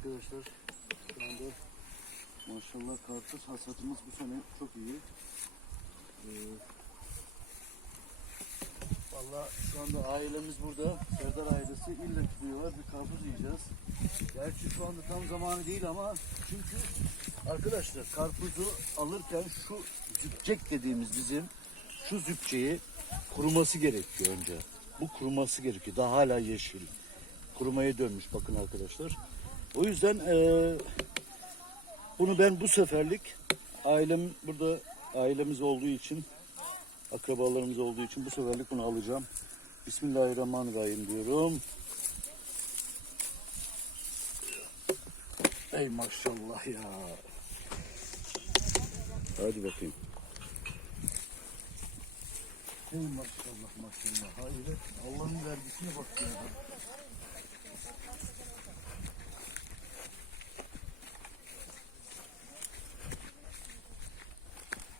arkadaşlar. Şu anda maşallah karpuz hasatımız bu sene çok iyi. Ee, Valla şu anda ailemiz burada. Serdar ailesi illa tutuyorlar. Bir karpuz yiyeceğiz. Gerçi şu anda tam zamanı değil ama çünkü arkadaşlar karpuzu alırken şu züccek dediğimiz bizim şu zücceyi kuruması gerekiyor önce. Bu kuruması gerekiyor. Daha hala yeşil. Kurumaya dönmüş bakın arkadaşlar. O yüzden eee, bunu ben bu seferlik ailem burada ailemiz olduğu için akrabalarımız olduğu için bu seferlik bunu alacağım. Bismillahirrahmanirrahim diyorum. Ey maşallah ya. Hadi bakayım. Ey maşallah maşallah. Hayret. Allah'ın vergisine bak ya.